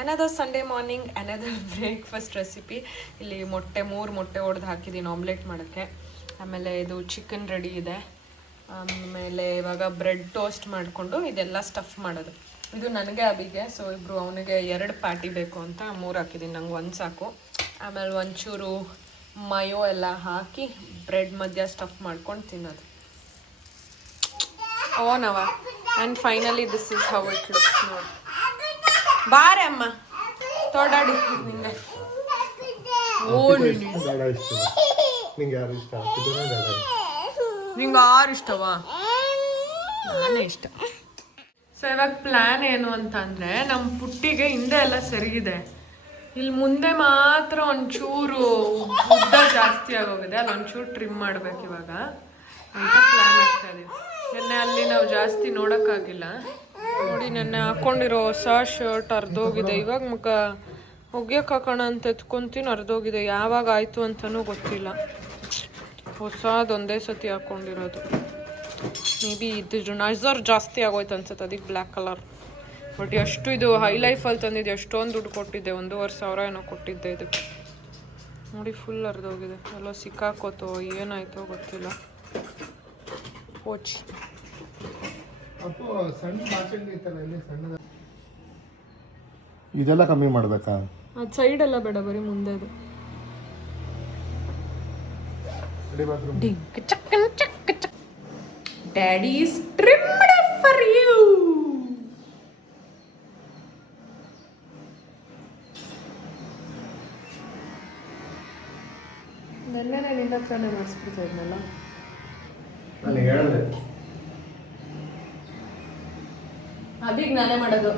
Another Sunday morning another breakfast recipe. ಇಲ್ಲಿ ಮೂರು ಮೊಟ್ಟೆ ಒಡೆದು ಹಾಕಿದ್ದೀನಿ ಆಮ್ಲೆಟ್ ಮಾಡೋಕ್ಕೆ. ಆಮೇಲೆ ಇದು ಚಿಕನ್ ರೆಡಿ ಇದೆ. ಆಮೇಲೆ ಇವಾಗ ಬ್ರೆಡ್ ಟೋಸ್ಟ್ ಮಾಡಿಕೊಂಡು ಇದೆಲ್ಲ ಸ್ಟಫ್ ಮಾಡೋದು. ಇದು ನನಗೆ ಅಬಿಗೆ, ಸೊ ಇಬ್ಬರು ಅವನಿಗೆ 2 ಪ್ಯಾಟಿ ಬೇಕು ಅಂತ 3 ಹಾಕಿದ್ದೀನಿ, ನಂಗೆ 1 ಸಾಕು. ಆಮೇಲೆ ಒಂಚೂರು ಮಯೋ ಎಲ್ಲ ಹಾಕಿ ಬ್ರೆಡ್ ಮಧ್ಯ ಸ್ಟಫ್ ಮಾಡ್ಕೊಂಡು ತಿನ್ನೋದು. ಓನವ and finally this is how it looks. ನೋಡಿ ಬಾರೆ ಅಮ್ಮ ತೋಡಾಡಿ ನಿಂಗೆ. ನಿಂಗೆ 6 ಇಷ್ಟವಾ? ನಾನೇ ಇಷ್ಟ. ಸೊ ಇವಾಗ ಪ್ಲ್ಯಾನ್ ಏನು ಅಂತ ಅಂದರೆ, ನಮ್ಮ ಪುಟ್ಟಿಗೆ ಹಿಂದೆ ಎಲ್ಲ ಸರಿಗಿದೆ, ಇಲ್ಲಿ ಮುಂದೆ ಮಾತ್ರ ಒಂಚೂರು ಉದ್ದ ಜಾಸ್ತಿ ಆಗೋಗಿದೆ, ಅಲ್ಲಿ ಒಂಚೂರು ಟ್ರಿಮ್ ಮಾಡ್ಬೇಕು ಇವಾಗ ಅಂತ ಪ್ಲ್ಯಾನ್ ಆಗ್ತಾ ಇದೆ. ನೆನ್ನೆ ಅಲ್ಲಿ ನಾವು ಜಾಸ್ತಿ ನೋಡೋಕ್ಕಾಗಿಲ್ಲ. ನೋಡಿ ನೆನ್ನೆ ಹಾಕ್ಕೊಂಡಿರೋ ಹೊಸ ಶರ್ಟ್ ಅರ್ಧೋಗಿದೆ. ಇವಾಗ ಮುಖ ಒಗ್ಯಕ್ಕೆ ಹಾಕೋಣ ಅಂತ ಎತ್ಕೊಂತೀನಿ, ಅರ್ಧೋಗಿದೆ. ಯಾವಾಗ ಆಯಿತು ಅಂತಲೂ ಗೊತ್ತಿಲ್ಲ. ಹೊಸದೊಂದೇ ಸತಿ ಹಾಕ್ಕೊಂಡಿರೋದು. ಮೇ ಬಿ ಇದು ನೈಸರ್ ಜಾಸ್ತಿ ಆಗೋಯ್ತು ಅನ್ಸುತ್ತೆ, ಅದಕ್ಕೆ ಬ್ಲ್ಯಾಕ್ ಕಲರ್. ಬಟ್ ಎಷ್ಟು ಇದು ಹೈ ಲೈಫಲ್ಲಿ ತಂದಿದ್ದು, ಎಷ್ಟೊಂದು ದುಡ್ಡು ಕೊಟ್ಟಿದ್ದೆ, 1,500 ಏನೋ ಕೊಟ್ಟಿದ್ದೆ ಇದಕ್ಕೆ. ನೋಡಿ ಫುಲ್ ಅರ್ಧೋಗಿದೆ. ಎಲ್ಲೋ ಸಿಕ್ಕಾಕೋತೋ ಏನಾಯ್ತೋ ಗೊತ್ತಿಲ್ಲ. ಪೋಚಿ ಇದೆಲ್ಲ ಕಮ್ಮಿ ಮಾಡ್ಬೇಕಾ? ಅದು ಸೈಡ್ ಎಲ್ಲ ಬೇಡ, ಬರೀ ಮುಂದೆ ಅದು. Daddy's trimmed for you. ನೆನ್ನೆ ನಿನ್ನ ಹತ್ರನೇ ಮಾಡಿಸ್ಬಿಡ್ತಾ ಇದ್ನಲ್ಲ. ಅದೀಗ ನಾನೇ ಮಾಡೋದು.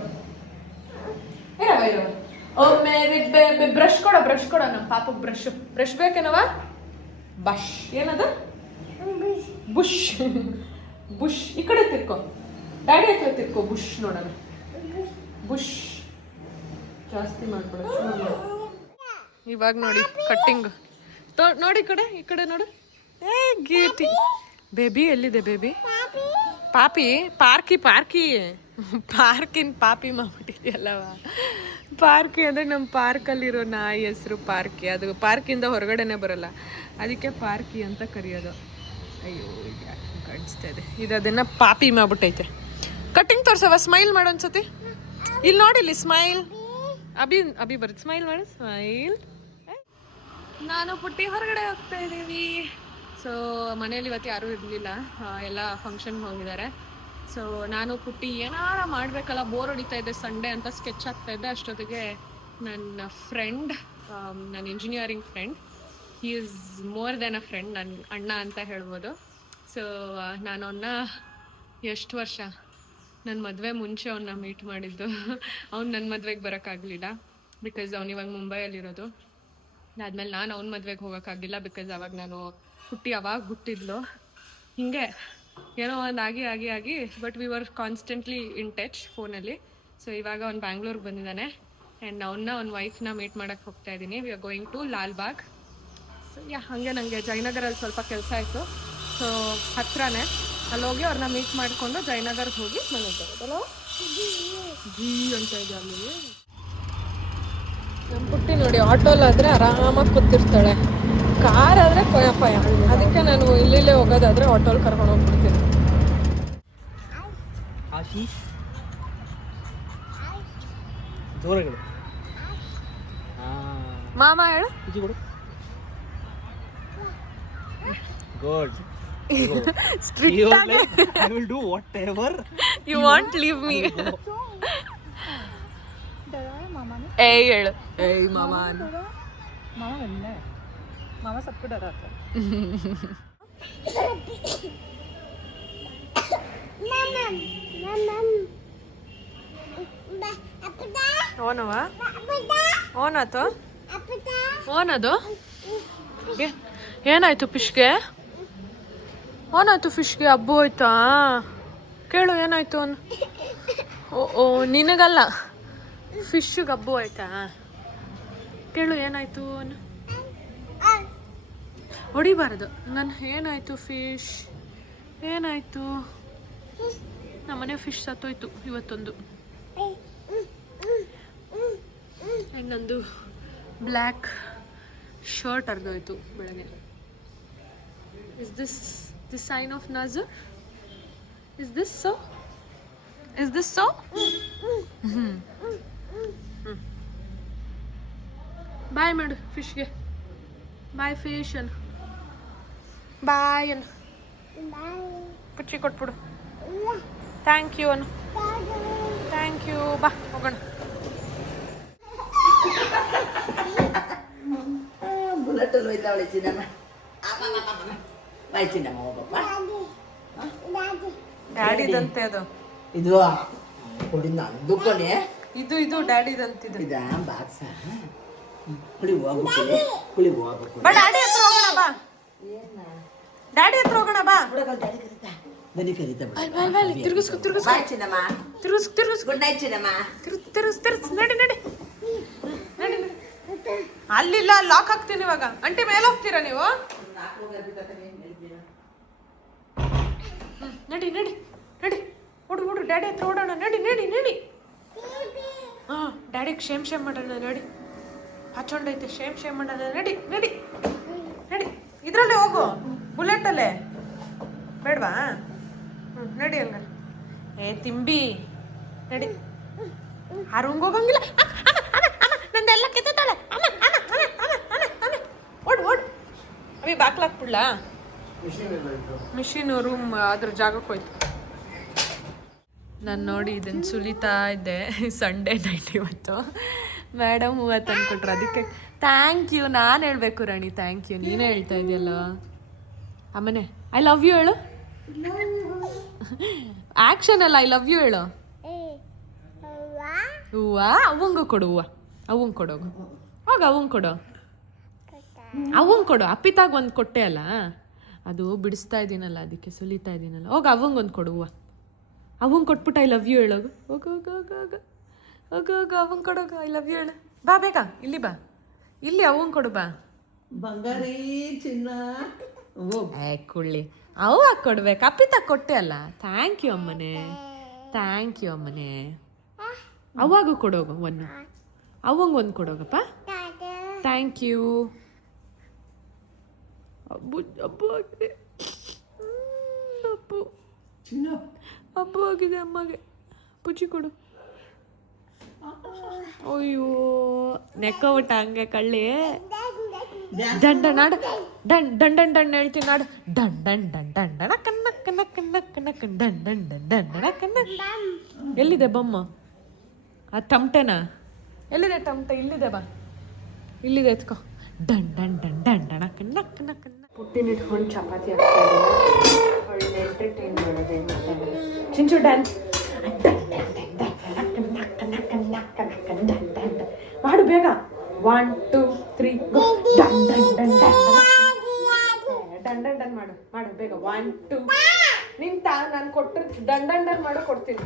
ಬ್ರಷ್ ಕೊಡೋ ನಮ್ಮ ಪಾಪ. ಬ್ರಷ್ ಬೇಕೇನವ? ಬಶ್ ಏನದು? ಬುಷ್ ಈ ಕಡೆ ತಿರ್ಕೊ, ಡ್ಯಾಡಿ ಹತ್ರ ತಿರ್ಕೊ. ಬುಷ್ ನೋಡೋಣ. ಬುಷ್ ಜಾಸ್ತಿ ಮಾಡ್ಬಿಡೋದು. ಇವಾಗ ನೋಡಿ ಕಟ್ಟಿಂಗ್ ನೋಡಿ. ಈ ಕಡೆ ನೋಡು. ಗೀಟಿ ಬೇಬಿ ಎಲ್ಲಿದೆ? ಬೇಬಿ ಪಾಪಿ ಪಾರ್ಕಿನ ಪಾಪಿ ಮಾಡ್ಬಿಟ್ಟಿದ್ಯಲ್ಲವ. ಪಾರ್ಕಿ ಅಂದರೆ ನಮ್ಮ ಪಾರ್ಕಲ್ಲಿರೋ ನಾಯಿ ಹೆಸರು ಪಾರ್ಕಿ. ಅದು ಪಾರ್ಕಿಂದ ಹೊರಗಡೆನೆ ಬರಲ್ಲ, ಅದಕ್ಕೆ ಪಾರ್ಕಿ ಅಂತ ಕರೆಯೋದು. ಅಯ್ಯೋ ಈಗ ಕಾಣಿಸ್ತಾ ಇದೆ ಇದು, ಅದನ್ನು ಪಾಪಿ ಮಾಡ್ಬಿಟ್ಟೈತೆ. ಕಟ್ಟಿಂಗ್ ತೋರ್ಸವ, ಸ್ಮೈಲ್ ಮಾಡು ಅನ್ಸತಿ. ಇಲ್ಲಿ ನೋಡಿ, ಇಲ್ಲಿ ಸ್ಮೈಲ್. ಅಭಿ ಬರುತ್ತೆ, ಸ್ಮೈಲ್ ಮಾಡು. ಸ್ಮೈಲ್. ನಾನು ಪುಟ್ಟಿ ಹೊರಗಡೆ ಹೋಗ್ತಾ ಇದ್ದೀವಿ. ಸೊ ಮನೇಲಿ ಇವತ್ತು ಯಾರೂ ಇರಲಿಲ್ಲ, ಎಲ್ಲ ಫಂಕ್ಷನ್ಗೆ ಹೋಗಿದ್ದಾರೆ. ಸೊ ನಾನು ಪುಟ್ಟಿ ಏನಾರ ಮಾಡಬೇಕಲ್ಲ, ಬೋರ್ ಹೊಡಿತಾ ಇದೆ ಸಂಡೇ ಅಂತ ಸ್ಕೆಚ್ ಆಗ್ತಾಯಿದ್ದೆ. ಅಷ್ಟೊತ್ತಿಗೆ ನನ್ನ ಫ್ರೆಂಡ್, ನನ್ನ engineering friend, he is more than a friend, ನನ್ನ ಅಣ್ಣ ಅಂತ ಹೇಳ್ಬೋದು. ಸೊ ನಾನು ಅವನ್ನ ಎಷ್ಟು ವರ್ಷ, ನನ್ನ ಮದುವೆ ಮುಂಚೆ ಅವನ್ನ ಮೀಟ್ ಮಾಡಿದ್ದು. ಅವ್ನು ನನ್ನ ಮದುವೆಗೆ ಬರೋಕ್ಕಾಗಲಿಲ್ಲ, ಬಿಕಾಸ್ ಅವ್ನು ಇವಾಗ ಮುಂಬೈಯಲ್ಲಿರೋದು. ಅದಾದ್ಮೇಲೆ ನಾನು ಅವ್ನ ಮದುವೆಗೆ ಹೋಗೋಕ್ಕಾಗಿಲ್ಲ, ಬಿಕಾಸ್ ಅವಾಗ ನಾನು ಹುಟ್ಟಿ ಅವಾಗ ಹುಟ್ಟಿದ್ಲು. ಹೀಗೆ ಏನೋ ಒಂದು ಆಗಿ but we were constantly in touch ಫೋನಲ್ಲಿ. ಸೊ ಇವಾಗ ಅವ್ನು ಬ್ಯಾಂಗ್ಳೂರ್ಗೆ ಬಂದಿದ್ದಾನೆ, ಆ್ಯಂಡ್ ಅವ್ನ ವೈಫ್ನ ಮೀಟ್ ಮಾಡೋಕ್ಕೆ ಹೋಗ್ತಾ ಇದ್ದೀನಿ. We are going to Lalbagh. So ಹಾಗೆ ನನಗೆ ಜಯನಗರಲ್ಲಿ ಸ್ವಲ್ಪ ಕೆಲಸ ಆಯಿತು, ಸೊ ಹತ್ರನೇ ಅಲ್ಲಿ ಹೋಗಿ ಅವ್ರನ್ನ ಮೀಟ್ ಮಾಡಿಕೊಂಡು ಜಯನಗರ್ಗೆ ಹೋಗಿ ಮನೆಗೆ ಬರೋದಲ್ಲ. ಜೀ ಅಂತ ಇದೆ ಅಲ್ಲಿ. ನಮ್ಮ ಪುಟ್ಟಿ ನೋಡಿ, ಆಟೋಲಾದರೆ ಆರಾಮಾಗಿ ಕೂತಿರ್ತಾಳೆ, ಕಾರ್ ಆದರೆ ಪಯ. ಅದಕ್ಕೆ ನಾನು ಇಲ್ಲಿಲ್ಲೇ ಹೋಗೋದಾದರೆ ಆಟೋಲ್ ಕರ್ಕೊಂಡು ಹೋಗ್ಬಿಡ್ತೀನಿ. ಮಾಮ ಹೇಳು. ಗುಡ್. Strict ಆಗಿ. I will do whatever You won't leave me. ಏಯ್ ಹೇಳು. ಏಯ್ ಮಾಮ. मामा सबको डराता है. ಓನವಾ? ಓನಾತು? ಓನದು? ಏನಾಯ್ತು ಫಿಶ್ಗೆ? ಓನಾಯ್ತು ಫಿಶ್ಗೆ? ಹಬ್ಬು ಹೋಯ್ತಾ? ಕೇಳು ಏನಾಯ್ತು ಅವನು. ಓ ನಿನಗಲ್ಲ, ಫಿಶ್ಗೆ ಹಬ್ಬು ಆಯ್ತಾ? ಕೇಳು ಏನಾಯ್ತು ಅವನು. ಹೊಡಿಬಾರದು. ನಾನು ಏನಾಯಿತು ಫಿಶ್, ಏನಾಯಿತು? ನಮ್ಮನೆ ಫಿಶ್ ಸತ್ತೋಯ್ತು ಇವತ್ತೊಂದು. ನಂದು ಬ್ಲ್ಯಾಕ್ ಶರ್ಟ್ ಅರ್ಧೋಯ್ತು ಬೆಳಗ್ಗೆ. Is this the sign of nazar? Is this so? Is this so? Bye ಮಾಡು ಫಿಶ್ಗೆ. ಬಾಯ್ ಫಿಶ್ ಅನ್. ಬಾಯ್ ಅನ್. ಪುಚ್ಚಿ ಕೊಟ್ಬಿಡು. ಥ್ಯಾಂಕ್ ಯು ಅನ್ನು. Thank you. ಬಾ ಹೋಗೋಣ. ಬುಲೆಟಲ್ಲಿ ಹೋಯ್ತಾವಳೆ ಚಿನ್ನಮ್ಮ. ಬಾಯ್ ಚಿನ್ನಮ್ಮ ಹೋಗಪ್ಪ. ಡ್ಯಾಡಿದಂತೆ ಅದು. ಇದು ಕೊಡಿ ನಂದು ಕೊನೆ. ಇದು ಡ್ಯಾಡಿದಂತಿದು. ಇದ ಬಾಕ್ಸ ಕುಳಿ ಹೋಗ್ಬಿಟ್ಟಿದೆ. ಕುಳಿ ಹೋಗ್ಬೇಕು. ಬಾ ಡ್ಯಾಡಿ ಹತ್ರ ಹೋಗೋಣ ಬಾ. ಡ್ಯಾಡಿ ಹತ್ರ ಹೋಗೋಣ ಬಾ. ಬನ್ನಿ ಕರೀತಾ ತಿರುಗಿಸ್ಕೊ ಬಾಯ್ ಚಿನ್ನಮ್ಮ. ತಿರುಗಿಸ್ ಗುಡ್ ನೈಟ್ ಚಿನ್ನಮ್ಮ. ತಿರುಗಿಸ್ ನಡಿ ನಡಿ. ಅಲ್ಲಿಲ್ಲ ಲಾಕ್ ಹಾಕ್ತೀನಿ ಇವಾಗ. ಅಂಟಿ ಮೇಲೆ ಹೋಗ್ತೀರಾ ನೀವು? ನಡಿ ನಡಿ ನಡಿ. ಹುಡು ಡ್ಯಾಡಿ ಹತ್ರ ಓಡೋಣ. ನಡಿ. ಹಾ ಡ್ಯಾಡಿಗೆ ಶೇಮ್ ಮಾಡೋಣ. ನಡಿ ಹಚ್ಚೊಂಡೈತೆ. ಶೇಮ್ ಮಾಡೋಣ. ನಡಿ ಇದ್ರಲ್ಲೇ ಹೋಗು. ಬುಲೆಟಲ್ಲೇ ಬೇಡವಾ? ನಡಿ ಹಂಗಾರೆ. ತಿಂಬಿ ನಡಿ. ಆ ರೂಮ್ಗೆ ಹೋಗಂಗಿಲ್ಲ. ನಂದೆಲ್ಲ ಕಿತ್ತಾಳೆ. ಓಡ್ ಅವಿ ಬಾಕ್ಲಾಕ್ಬಿಡ್ಲಾ? ಮಿಷಿನು ರೂಮ್ ಅದ್ರ ಜಾಗಕ್ಕೆ ಹೋಯ್ತು. ನಾನು ನೋಡಿ ಇದನ್ನು ಸುಲಿತಾ ಇದ್ದೆ. ಸಂಡೇ ನೈಟ್ ಇವತ್ತು. ಮೇಡಮ್ ಹೂವು ತಂದ್ಕೊಟ್ರು. ಅದಕ್ಕೆ ಥ್ಯಾಂಕ್ ಯು. ನಾನು ಹೇಳಬೇಕು ರಾಣಿ ಥ್ಯಾಂಕ್ ಯು. ನೀನೇ ಹೇಳ್ತಾ ಇದೆಯಲ್ಲ. ಅಮ್ಮನೆ ಐ ಲವ್ ಯು ಹೇಳು. ಆ್ಯಕ್ಷನ್ ಅಲ್ಲ, ಐ ಲವ್ ಯು ಹೇಳು. ಹೂವ ಅವಂಗೂ ಕೊಡು. ಹೂವ ಅವಂಗೆ ಕೊಡೋಗು. ಹೋಗ ಅವಂಗೆ ಕೊಡು. ಅವಂಗೆ ಕೊಡು. ಅಪ್ಪಿತಾಗ ಒಂದು ಕೊಟ್ಟೆ ಅಲ್ಲ, ಅದು ಬಿಡಿಸ್ತಾ ಇದ್ದೀನಲ್ಲ, ಅದಕ್ಕೆ ಸುಲಿತಾ ಇದ್ದೀನಲ್ಲ. ಹೋಗ ಅವಂಗೊಂದು ಕೊಡು. ಹೂವ ಅವಂಗೆ ಕೊಟ್ಬಿಟ್ಟು ಐ ಲವ್ ಯು ಹೇಳೋಗು. ಹೋಗ ಅವಂಗೆ ಕೊಡೋಗು. ಐ ಲವ್ ಯು ಹೇಳು. ಬಾ ಬೇಗ ಇಲ್ಲಿ ಬಾ. ಇಲ್ಲಿ ಅವಂಗೆ ಕೊಡು ಬಾ. ಬಂಗಾರಿ ಚಿನ್ನ. ಕುಳ್ಳಿ ಅವು ಕೊಡ್ಬೇಕು. ಅಪ್ಪಿತಾಗ ಕೊಟ್ಟೆ ಅಲ್ಲ. ಥ್ಯಾಂಕ್ ಯು ಅಮ್ಮನೆ. ಅವಾಗೂ ಕೊಡೋಗು. ಅವಂಗೊಂದು ಕೊಡೋಗಪ್ಪ. Thank you. ಅಬ್ಬು ಆಗಿದೆ. ಅಬ್ಬು ಆಗಿದೆ ಅಮ್ಮಗೆ. ಪುಚ್ಚಿ ಕೊಡು. ಅಯ್ಯೋ ನೆಕ್ಕೋಬಿಟ್ಟ ಹಂಗೆ ಕಳ್ಳಿ. ದಂಡ ಹೇಳ್ತೀನಿ ನಾಡು. ದಂಡ ಎಲ್ಲಿದೆ ಬೊಮ್ಮ? ಆ ಟಮಟೆನಾ? ಎಲ್ಲಿದೆ ಟಮಟೆ? ಇಲ್ಲಿದೆ ಬಾ. ಇಲ್ಲಿದೆ ಎತ್ಕೋ. ಪುಟ್ಟಿನ ಇಟ್ಕೊಂಡು ಚಪಾತಿ ಹಾಕ್ತಾ ಒಳ್ಳೆ ಎಂಟರ್ಟೈನ್ ಮಾಡೋದೇ. ಚಿಂಚು ಡ್ಯಾನ್ಸ್ ಮಾಡು ಬೇಗ. 1 2 3 ಗೋ. ಡನ್ ಮಾಡು ಬೇಗ. 1 2 ನಿಂತ ನಾನು ಕೊಟ್ಟರು ಡನ್ ಮಾಡು. ಕೊಡ್ತೀನಿ.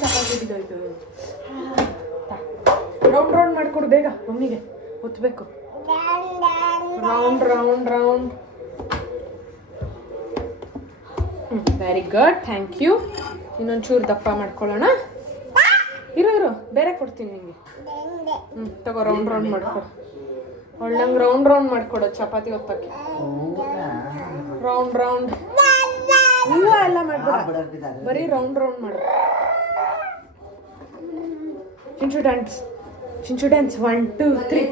ಚಪಾತಿ ಬಿದ್ದೋಯ್ತು. ರೌಂಡ್ ಮಾಡಿಕೊಡು ಬೇಗ. ಮಮ್ಮಿಗೆ ಒತ್ತಬೇಕು. Round. Very good. Thank you. ಇನ್ನೊಂಚೂರು ದಪ್ಪ ಮಾಡ್ಕೊಳ್ಳೋಣ. ಇರು ಬೇರೆ ಕೊಡ್ತೀನಿ ನಿಮಗೆ. ತಗೋ ರೌಂಡ್ ಮಾಡ್ಕೊಡು. ಒಳ್ಳಂಗೆ ರೌಂಡ್ ಮಾಡ್ಕೊಡು ಚಪಾತಿ ಒತ್ತಕ್ಕೆ. ರೌಂಡ್ ಹೂವು ಎಲ್ಲ ಮಾಡ್ಬೇಡ, ಬರೀ ರೌಂಡ್ ಮಾಡು. ಚಿಂಚು ಡ್ಯಾನ್ಸ್ 1 2 3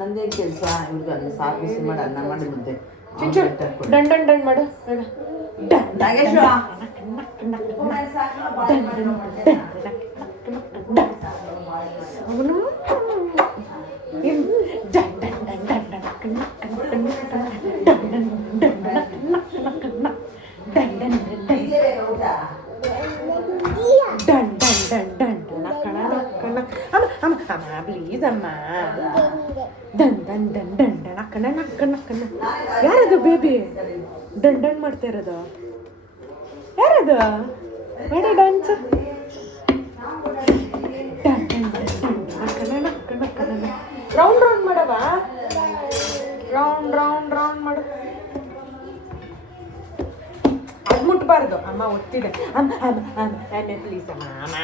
ನಂದೇ ಕೆಲಸ. ಇವ್ರಿಗೆ ಅನ್ನ ಸಾಕು ಬಿಸಿ ಮಾಡಿ ಅನ್ನ ಮಾಡಿ ಮುದ್ದೆ. ಚಿಂಚು ಡನ್ ಮಾಡು. ಪ್ಲೀಸ್ ಅಮ್ಮ. ಯಾರದು ಬೇಬಿ ಡನ್ ಮಾಡ್ತಾ ಇರೋದು? ಯಾರದು ಬೇಡ ಡ್ಯಾನ್ಸ್? ರೌಂಡ್ ಮಾಡವ. ರೌಂಡ್ ಮಾಡು. ಅದು ಮುಟ್ಟಬಾರ್ದು. ಅಮ್ಮ ಒತ್ತಿದೆ. ಅಮ್ಮ ಅಮ್ಮ ಅಮ್ಮ ಅಮ್ಮ ಪ್ಲೀಸ್ ಅಮ್ಮ ಅಮ್ಮ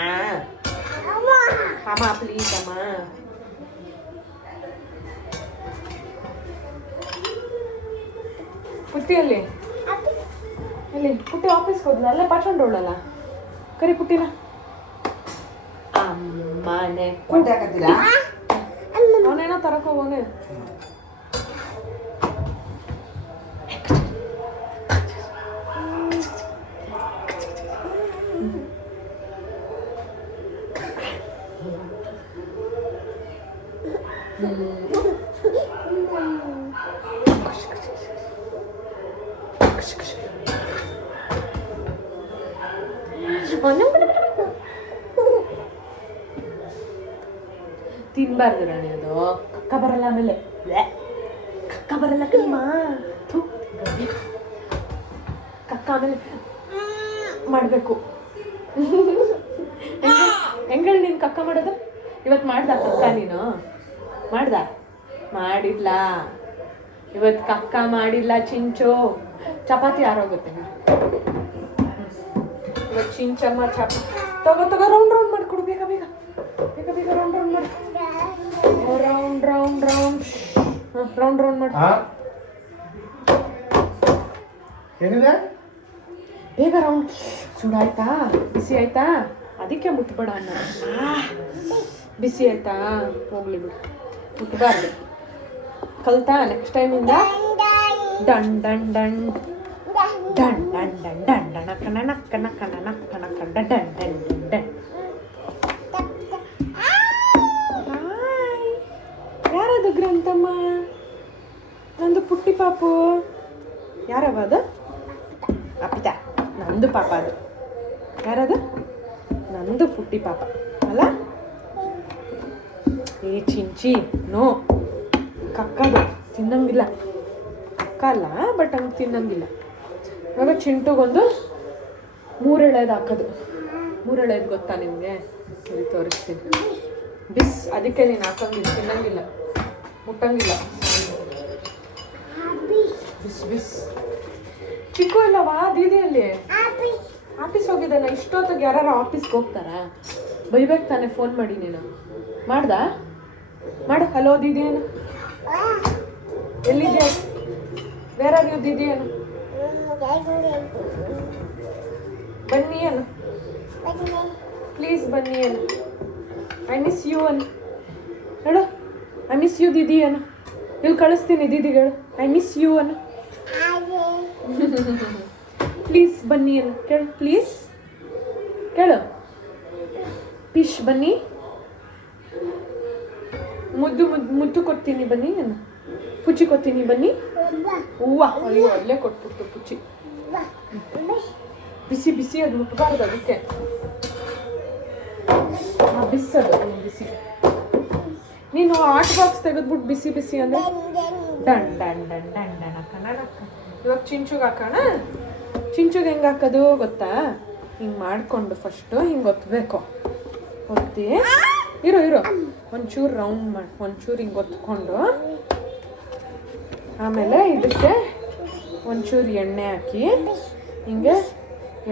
ಅಮ್ಮ ಪ್ಲೀಸ್ ಅಮ್ಮ. ಪುಟ್ಟಿಯಲ್ಲಿ ಇಲ್ಲಿ ಪುಟ್ಟಿ ಆಫೀಸ್ಗೆ ಹೋದ್ಲ, ಅಲ್ಲೇ ಪಾಟ್ಕೊಂಡೋಳಲ್ಲ. ಕರಿ ಪುಟ್ಟಿನ. ಅಮ್ಮನೆ ಅವನೇನೋ ತರಕ ಹೋಗೋನೆ. ತಿನ್ಬಾರ್ದು ರಾಣಿ, ಅದು ಕಕ್ಕ ಬರಲ್ಲ. ಆಮೇಲೆ ಕಕ್ಕ ಬರಲ್ಲ ಕಮ್ಮ. ಕಕ್ಕ ಆಮೇಲೆ ಮಾಡಬೇಕು. ಹೆಂಗೇಳಿ ನೀನು ಕಕ್ಕ ಮಾಡೋದು? ಇವತ್ತು ಮಾಡ್ದ ಕಕ್ಕ? ನೀನು ಮಾಡ್ದ? ಮಾಡಿಲ್ಲ ಇವತ್ತು ಕಕ್ಕ ಮಾಡಿಲ್ಲ. ಚಿಂಚು ಚಪಾತಿ ಆರೋಗುತ್ತೆ. ಇವತ್ತು ಚಿಂಚಮ್ಮ ತಗೋ ರೌಂಡ್ ರೌಂಡ್ ಮಾಡಿಕೊಡು. ಬೇಗ ಬೇಗ ಬೇಗ ಬೇಗ ರೌಂಡ್ ರೌಂಡ್ ಮಾಡಿ. Round round round round round ಮಾಡಿ. ಏನಿದೆ? ಬೇಗ ರೌಂಡ್. ಸುಡಾಯ್ತಾ? ಬಿಸಿ ಆಯ್ತಾ? ಅದಕ್ಕೆ ಮುಟ್ಬೇಡ ಅನ್ನ. ಬಿಸಿ ಆಯ್ತಾ? ಹೋಗ್ಲಿ ಬಿಡು, ಮುಟ್ಬಾರ್ದು. ಕಲ್ತಾ? ನೆಕ್ಸ್ಟ್ ಟೈಮಿಂದ ಡನ್ ಡನ್ ಡನ್ ಡನ್ ಡನ್ ಡನ್ ಡನ್ ಡನ್ ನಕ್ಕನ ನಕ್ಕನ ಕನ ನಕ್ಕನ ಕಂಡ ಡನ್ ಡನ್ ಡನ್ ಡನ್. ಯಾರದು ಗ್ರಂಥಮ್ಮ? ನಂದು ಪುಟ್ಟಿ ಪಾಪು. ಯಾರವ ಅದು? ಅಪ್ಪಿತ. ನಂದು ಪಾಪ ಅದು. ಯಾರದು? ನಂದು ಪುಟ್ಟಿ ಪಾಪ ಅಲ್ಲ? ಏ ಚಿಂಚಿ, ನೋ. ಕಕ್ಕದು ತಿನ್ನಂಗಿಲ್ಲ. ಕಕ್ಕ ಅಲ್ಲ, ಬಟ್ ಹಂಗೆ ತಿನ್ನಂಗಿಲ್ಲ. ಇವಾಗ ಚಿಂಟುಗೊಂದು 3 ಎಳೆದು ಹಾಕೋದು. 3 ಎಳೆದು ಗೊತ್ತಾ ನಿಮಗೆ? ಸರಿ ತೋರಿಸ್ತೀನಿ. ಬಿಸ್. ಅದಕ್ಕೆ ನೀನು ಹಾಕಂಗಿಲ್ಲ, ತಿನ್ನಂಗಿಲ್ಲ, ಮುಟ್ಟಂಗಿಲ್ಲ. ಬಿಸ್ ಬಿಸ್. ಚಿಕ್ಕು ಇಲ್ಲವಾ ದೀದಿಯಲ್ಲಿ? ಆಫೀಸ್ ಹೋಗಿದ್ದಾನೆ. ಇಷ್ಟೊತ್ತಿಗೆ ಯಾರು ಆಫೀಸ್ಗೆ ಹೋಗ್ತಾರಾ? ಬೈಬೇಕು ತಾನೆ ಫೋನ್ ಮಾಡಿ. ನೀನು ಮಾಡ್ದಾ? ಮಾಡು. ಹಲೋ ದೀದಿ ಏನು? ಎಲ್ಲಿದ್ಯಾ? ಬೇರೆ ನೀವು ದೀದಿ ಏನು? ಬನ್ನಿ ಏನು? ಪ್ಲೀಸ್ ಬನ್ನಿ ಏನು? ಐ ಮಿಸ್ ಯು ಅನ್ನು ಹೇಳು. ಐ ಮಿಸ್ ಯು ದೀದಿ ಅನ್ನು. ಇಲ್ಲಿ ಕಳಿಸ್ತೀನಿ ದೀದಿಗಳು. ಐ ಮಿಸ್ ಯು ಅನ್ನು. ಪ್ಲೀಸ್ ಬನ್ನಿ ಅನ್ನು ಕೇಳು. ಪ್ಲೀಸ್ ಕೇಳು. ಫಿಶ್ ಬನ್ನಿ. ಮುದ್ದು ಕೊಡ್ತೀನಿ ಬನ್ನಿ ಅನ್ನು. ಪುಚ್ಚಿ ಕೊಡ್ತೀನಿ ಬನ್ನಿ. ಹೂವ. ಅಯ್ಯೋ ಅಲ್ಲೇ ಕೊಟ್ಬಿಡ್ತು ಪುಚ್ಚಿ. ಬಿಸಿ ಬಿಸಿ ಅದು ಮುಟ್ಬಾರ್ದು. ಅದಕ್ಕೆ ಬಿಸದು ಬಿಸಿ. ನೀನು ಆಟ್ ಬಾಕ್ಸ್ ತೆಗೆದ್ಬಿಟ್ಟು ಬಿಸಿ ಬಿಸಿ ಅಂದರೆ ಡನ್ ಡನ್ ಡನ್ ಡನ್ ಡನ್ ಹಾಕೋಣ. ಇವಾಗ ಚಿಂಚುಗೆ ಹಾಕೋಣ. ಚಿಂಚುಗೆ ಹೆಂಗೆ ಹಾಕೋದು ಗೊತ್ತಾ? ಹಿಂಗೆ ಮಾಡಿಕೊಂಡು ಫಸ್ಟು ಹಿಂಗೆ ಒತ್ತಬೇಕು. ಒತ್ತಿ ಇರೋ ಒಂಚೂರು ರೌಂಡ್ ಮಾಡಿ ಒಂಚೂರು ಹಿಂಗೆ ಒತ್ಕೊಂಡು ಆಮೇಲೆ ಇದಕ್ಕೆ ಒಂಚೂರು ಎಣ್ಣೆ ಹಾಕಿ ಹಿಂಗೆ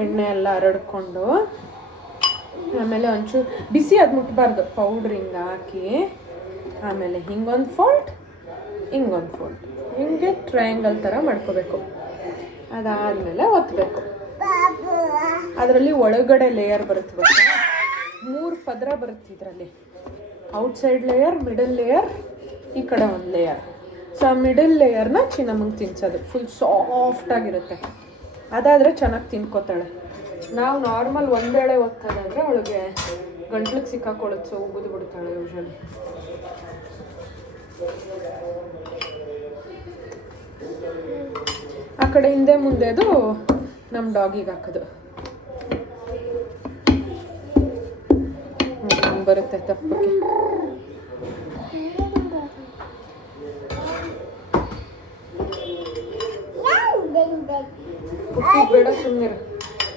ಎಣ್ಣೆ ಎಲ್ಲ ಹರಡ್ಕೊಂಡು ಆಮೇಲೆ ಒಂಚೂರು ಬಿಸಿ ಅದು ಮುಟ್ಬಾರ್ದು. ಪೌಡ್ರ್ ಹಿಂಗೆ ಹಾಕಿ ಆಮೇಲೆ ಹಿಂಗೊಂದು ಫೋಲ್ಡ್ ಹಿಂಗೊಂದು ಫೋಲ್ಡ್ ಹಿಂಗೆ ಟ್ರಯಾಂಗಲ್ ಥರ ಮಾಡ್ಕೋಬೇಕು. ಅದಾದಮೇಲೆ ಒತ್ತಬೇಕು. ಅದರಲ್ಲಿ ಒಳಗಡೆ ಲೇಯರ್ ಬರುತ್ತೆ ಗೊತ್ತಾ? 3 ಪದರ ಬರುತ್ತೆ ಇದರಲ್ಲಿ. ಔಟ್ಸೈಡ್ ಲೇಯರ್, ಮಿಡಲ್ ಲೇಯರ್, ಈ ಕಡೆ ಒಂದು ಲೇಯರ್. ಸೊ ಆ ಮಿಡಲ್ ಲೇಯರ್ನ ಚಿನ್ನಮ್ಮಂಗೆ ತಿನ್ಸೋದು. ಫುಲ್ ಸಾಫ್ಟಾಗಿರುತ್ತೆ. ಅದಾದರೆ ಚೆನ್ನಾಗಿ ತಿನ್ಕೋತಾಳೆ. ನಾವು ನಾರ್ಮಲ್ ಒಂದೇಳೆ ಒತ್ತೋದಾದರೆ ಅವಳಿಗೆ ಗಂಟ್ಲಿಗೆ ಸಿಕ್ಕಾಕೊಳ್ಳುತ್ತೆ. So ಉಗಿದು ಬಿಡ್ತಾಳೆ usually. ಆ ಕಡೆ ಹಿಂದೆ ಮುಂದೆದು ನಮ್ಮ ಡಾಗಿಗೆ ಹಾಕೋದು. ಬರುತ್ತೆ ತಪ್ಪಕ್ಕೆ. ಬೇಡ ಸುಮ್ಮನೆ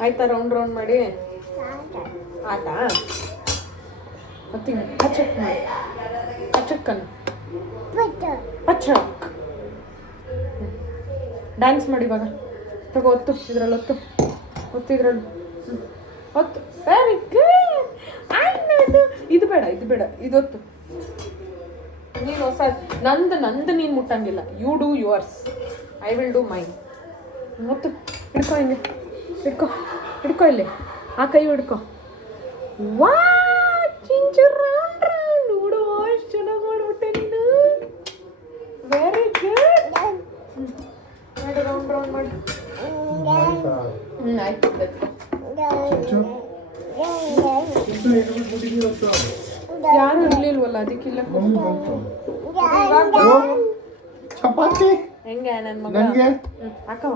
ಆಯ್ತಾ? ರೌಂಡ್ ರೌಂಡ್ ಮಾಡಿ ಆಯ್ತಾ? ಮತ್ತೀನಿ ಹಚ್ಚಕ್ ಮಾಡಿ ಹಚ್ಚಕ್ಕನ್ನು ಹಚ್ಚಕ್ ಡ್ಯಾನ್ಸ್ ಮಾಡಿ. ಇವಾಗ ತಗೋ ಒತ್ತು. ಇದ್ರಲ್ಲಿ ಒತ್ತು ಹೊತ್ತಿದ್ರಲ್ಲಿ ಹೊತ್ತು ವೆರಿ ಗುಡ್. ಇದು ಬೇಡ ಇದೊತ್ತು. ನೀನು ಹೊಸ ನಂದು ನೀನು ಮುಟ್ಟಂಗಿಲ್ಲ. You do yours, I will do mine. ಹೊತ್ತು ಹಿಡ್ಕೊ, ಹಿಂಗೆ ಹಿಡ್ಕೊ ಇಲ್ಲಿ, ಆ ಕೈ ಹಿಡ್ಕೊ. ವಾ ಚಿಂಚು ರೌಂಡ್ ರೌಂಡ್ ನೋಡು, ಅಷ್ಟು ಚೆನ್ನಾಗಿ ಮಾಡ್ಬಿಟ್ಟೆ ನೀನು. Very good. ಮಾಡಿ ರೌಂಡ್ ರೌಂಡ್ ಮಾಡಿ. ಆಯ್ತು. ಯಾರು ಇರ್ಲಿಲ್ವಲ್ಲ, ಅದಕ್ಕಿಲ್ಲ. ಚಪಾತಿ ಹೆಂಗೆ ನನ್ನ ಮಗ ಹಾಕವ,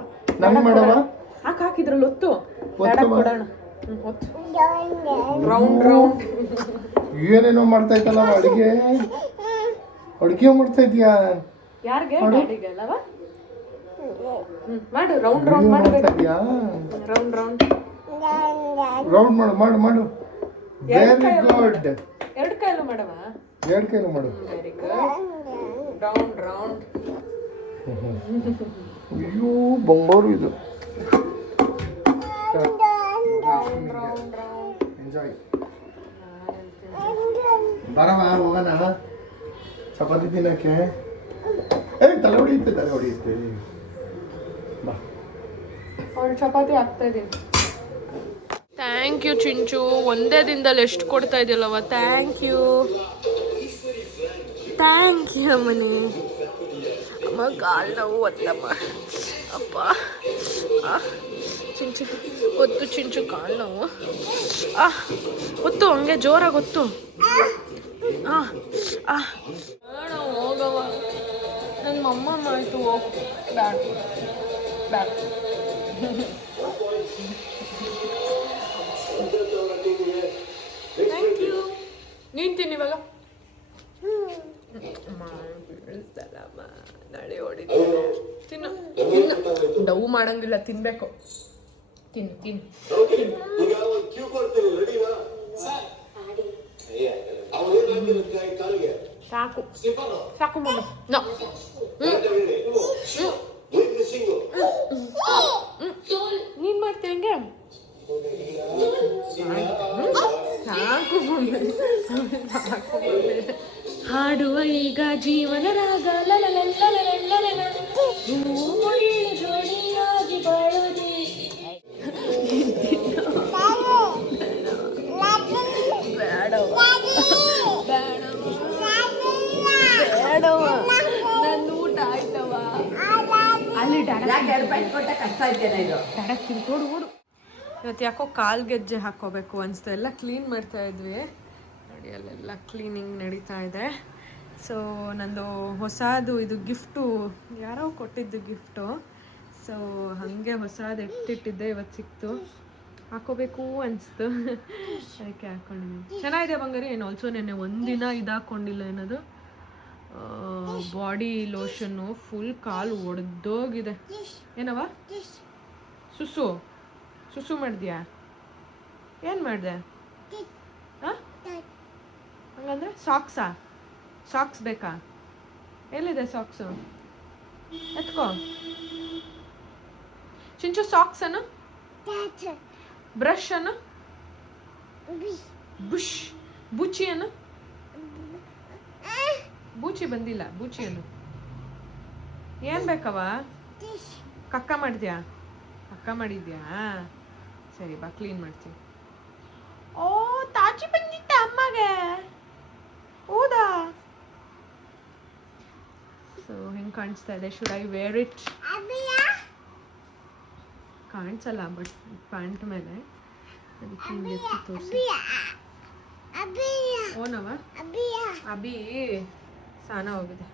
ಹಾಕಿದ್ರಲ್ಲಿ ಒತ್ತು ಕೊಡೋಣ. ರೌಂಡ್ ರೌಂಡ್ ಏನೇನೋ ಮಾಡ್ತಾ ಇದ್ದಲ್ಲ ಅಡುಗೆ ಮಾಡ್ತಾ ಇದೀಯಾ? ಯಾರಿಗೆ? ಡ್ಯಾಡಿಗೆ ಅಲ್ಲವಾ? ಮಾಡು ರೌಂಡ್ ರೌಂಡ್ ಮಾಡಬೇಕು. ರೌಂಡ್ ರೌಂಡ್ ರೌಂಡ್ ಮಾಡು. Very good. ಎರಡು ಕೈಲೂ ಮಾಡವ? ಎರಡು ಕೈಲೂ ಮಾಡು. Very good. Round round. ಅಯ್ಯೋ ಬಂಗಾರು ಇದು. ಎಂಜಾಯ್. ಬರವ ಹೋಗೋಣ ಚಪಾತಿ ತಿನ್ನಕ್ಕೆ. ತಲೆ ಹೊಡೆಯುತ್ತೆ. ಬಾ, ಅವಳು ಚಪಾತಿ ಹಾಕ್ತಾ ಇದ್ದೀನಿ. ಥ್ಯಾಂಕ್ ಯು ಚಿಂಚು, ಒಂದೇ ದಿನದಲ್ಲಿ ಎಷ್ಟು ಕೊಡ್ತಾ ಇದೆಯಲ್ಲವ. Thank you ಅಮ್ಮನಿ. ಅಮ್ಮ ಕಾಲು ನೋವು ಒತ್ತಮ್ಮ. ಅಪ್ಪ ಚಿಂಚು ಒತ್ತು, ಚಿಂಚು ಕಾಲು ನೋವು. ಒತ್ತು, ಹಂಗೆ ಜೋರಾಗಿ ಒತ್ತು. ಬೇಡ ಹೋಗವ, ನನ್ನ ಮಮ್ಮ ಮಾಡ್ತು. ಹೋಗ್ ಬ್ಯಾಡ. Thank you. ನೀನು ತಿನ್ನಿ ಇವಾಗ. ಬೀಳಿಸ್ತಲ್ಲಮ್ಮ, ನಾಳೆ ಹೊಡಿತೀನಿ. ತಿನ್ನು. ಡವ್ ಮಾಡಂಗಿಲ್ಲ, ತಿನ್ಬೇಕು. ತಿನ್ನು. ಸಾಕು ಮಮ್ಮಿ. ನೀನ್ ಮಾಡ್ತೀಯ ಹಂಗೆ? ಸಾಕು ಮಮ್ಮಿ. ಹಾಡುವ ಈಗ ಜೀವನ ರಾಗ ಜೋಡಿಯಾಗಿ ಬಾಳುವುದೇ. ಬೇಡವ, ನನ್ನ ಊಟ ಆಯ್ತವ. ಅಲ್ಲಿ ಕಷ್ಟ ಇದ್ದೇನೆ. ಓಡು. ಇವತ್ತು ಯಾಕೋ ಕಾಲು ಗೆಜ್ಜೆ ಹಾಕೋಬೇಕು ಅನಿಸ್ತು. ಎಲ್ಲ ಕ್ಲೀನ್ ಮಾಡ್ತಾ ಇದ್ವಿ ನೋಡಿ, ಅಲ್ಲೆಲ್ಲ ಕ್ಲೀನಿಂಗ್ ನಡೀತಾ ಇದೆ. ಸೊ ನಂದು ಹೊಸದು ಇದು ಗಿಫ್ಟು, ಯಾರೋ ಕೊಟ್ಟಿದ್ದು ಗಿಫ್ಟು. ಸೊ ಹಾಗೆ ಹೊಸದು ಎತ್ತಿಟ್ಟಿದ್ದೆ, ಇವತ್ತು ಸಿಕ್ತು. ಹಾಕೋಬೇಕು ಅನಿಸ್ತು, ಅದಕ್ಕೆ ಹಾಕ್ಕೊಂಡಿದ್ದೀನಿ. ಚೆನ್ನಾಗಿದೆ ಬಂಗಾರಿ. ಏನು ಆಲ್ಸೋ ನೆನ್ನೆ ಒಂದಿನ ಇದು ಹಾಕ್ಕೊಂಡಿಲ್ಲ, ಏನದು ಬಾಡಿ ಲೋಷನ್ನು. ಫುಲ್ ಕಾಲು ಒಡೆದೋಗಿದೆ. ಏನವ ಸುಸು ಮಾಡಿದ್ಯಾ? ಏನು ಮಾಡಿದೆ? ಹಾಂ, ಹಂಗಂದ್ರೆ ಸಾಕ್ಸ್ ಬೇಕಾ? ಎಲ್ಲಿದೆ ಸಾಕ್ಸು? ಎತ್ಕೋ ಚಿಂಚು. ಸಾಕ್ಸ್ ಅನ್ನು, ಬ್ರಷ್ ಅನ್ನು, ಬೂಚಿಯನ್ನು. ಬೂಚಿ ಬಂದಿಲ್ಲ, ಬೂಚಿಯನ್ನು. ಏನು ಬೇಕವ? ಕಕ್ಕ ಮಾಡಿದ್ಯಾ? ಸರಿ ಬಾ, ಕ್ಲೀನ್ ಮಾಡ್ತೀನಿ. ಓ, ತಾಚಿ ಬಂದಿತ್ತ ಅಮ್ಮಗೆ. ಹೌದಾ? ಸೊ ಹೆಂಗೆ ಕಾಣಿಸ್ತಾ ಇದೆ? Should I where it? ಕಾಣಿಸಲ್ಲ, ಬಟ್ ಪ್ಯಾಂಟ್ ಮೇಲೆ ಅದಕ್ಕೆ ಹಿಂಗೆ ಎತ್ತಿ ತೋರಿಸಿ. ಓನವ ಅಭಿ ಸ್ನಾನ ಹೋಗಿದೆ.